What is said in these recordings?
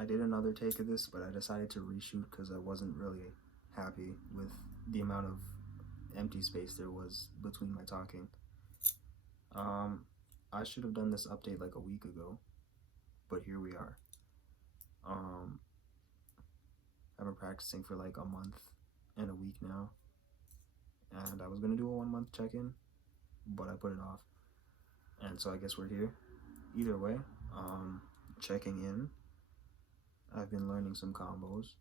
I did another take of this, but I decided to reshoot because I wasn't really happy with the amount of empty space there was between my talking. I should have done this update like a week ago, but here we are. I've been practicing for like a month and a week now, and I was gonna do a 1 month check-in, but I put it off, and so I guess we're here. Either way, checking in. I've been learning some combos,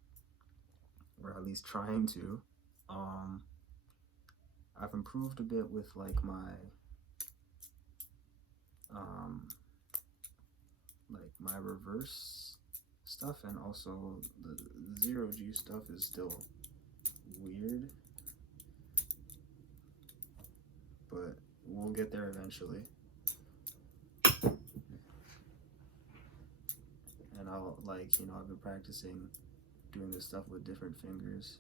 or at least trying to. I've improved a bit with like my reverse stuff, and also the 0G stuff is still weird, but we'll get there eventually. And I'll I've been practicing doing this stuff with different fingers.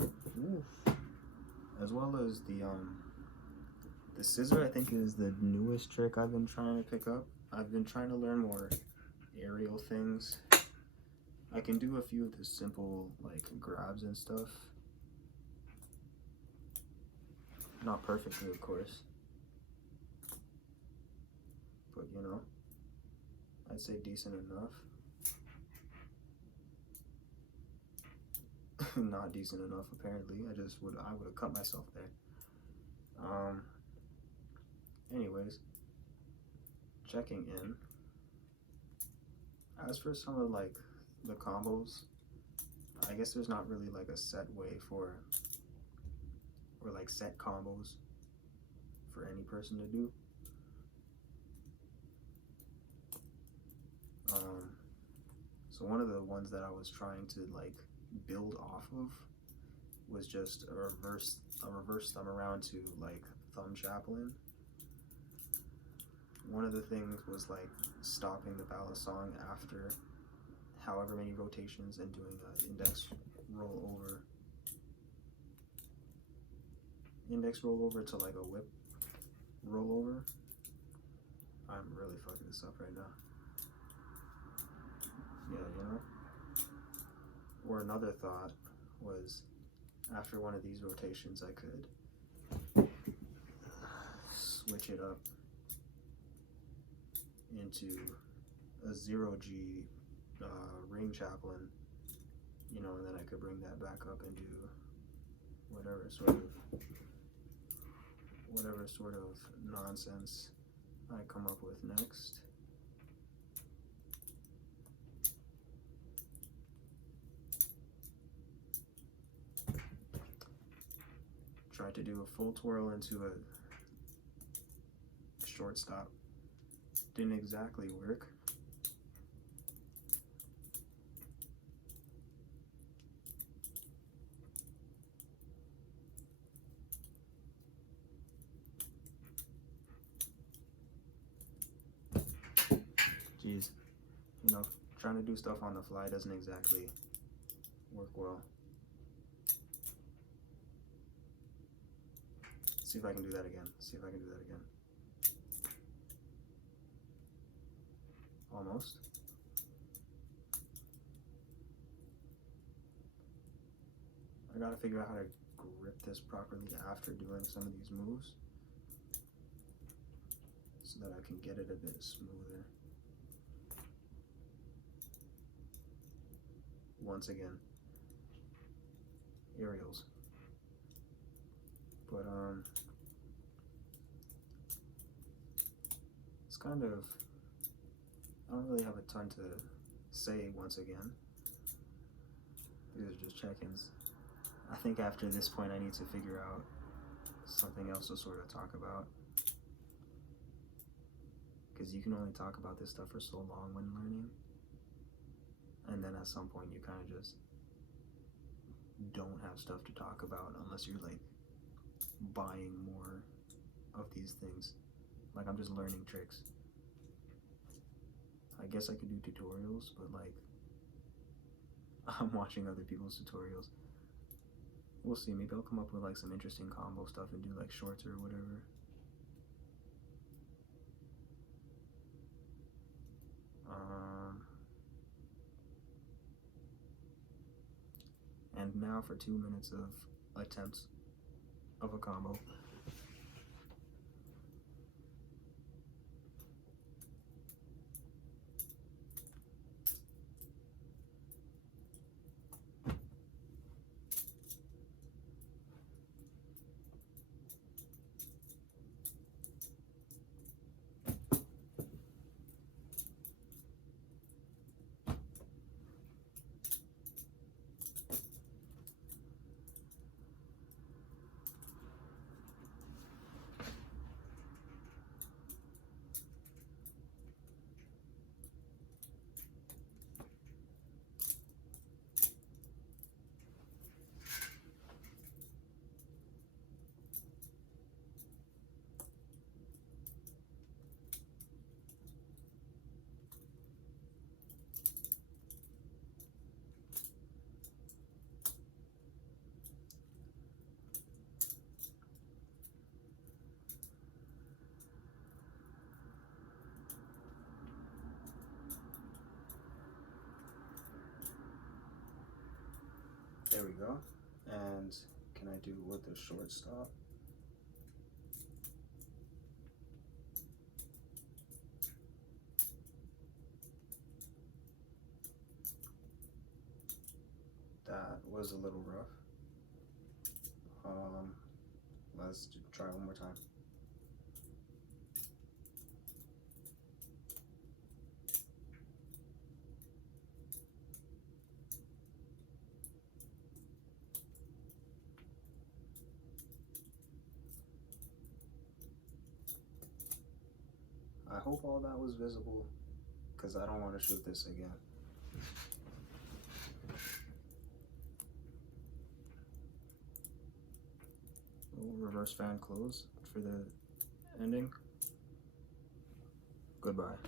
Ooh. As well as the scissor, I think, is the newest trick I've been trying to pick up. I've been trying to learn more aerial things. I can do a few of the simple like grabs and stuff. Not perfectly, of course, but you know, I'd say decent enough. Not decent enough, apparently. I would have cut myself there. Anyways, checking in. As for some of like the combos, I guess there's not really like a set way for, or like set combos for any person to do. So one of the ones that I was trying to like build off of was just a reverse thumb around to like thumb chaplain. One of the things was like stopping the Balisong after however many rotations and doing an index roll over to like a whip rollover. I'm really fucking this up right now. Yeah, you know? Or another thought was, after one of these rotations, I could switch it up into a 0G ring chaplain, you know, and then I could bring that back up and do whatever sort of nonsense I come up with next. Tried to do a full twirl into a shortstop. Didn't exactly work. Jeez, you know, trying to do stuff on the fly doesn't exactly work well. See if I can do that again. Almost. I gotta figure out how to grip this properly after doing some of these moves so that I can get it a bit smoother. Once again, aerials. But it's kind of, I don't really have a ton to say once again. These are just check-ins. I think after this point I need to figure out something else to sort of talk about, because you can only talk about this stuff for so long when learning, and then at some point you kind of just don't have stuff to talk about unless you're like buying more of these things. Like, I'm just learning tricks. I guess I could do tutorials, but like, I'm watching other people's tutorials. We'll see, maybe I'll come up with like some interesting combo stuff and do like shorts or whatever. And now for 2 minutes of attempts of a combo. There we go. And can I do with the shortstop? That was a little rough. Let's try one more time. I hope all that was visible, because I don't want to shoot this again. Reverse fan close for the ending. Goodbye.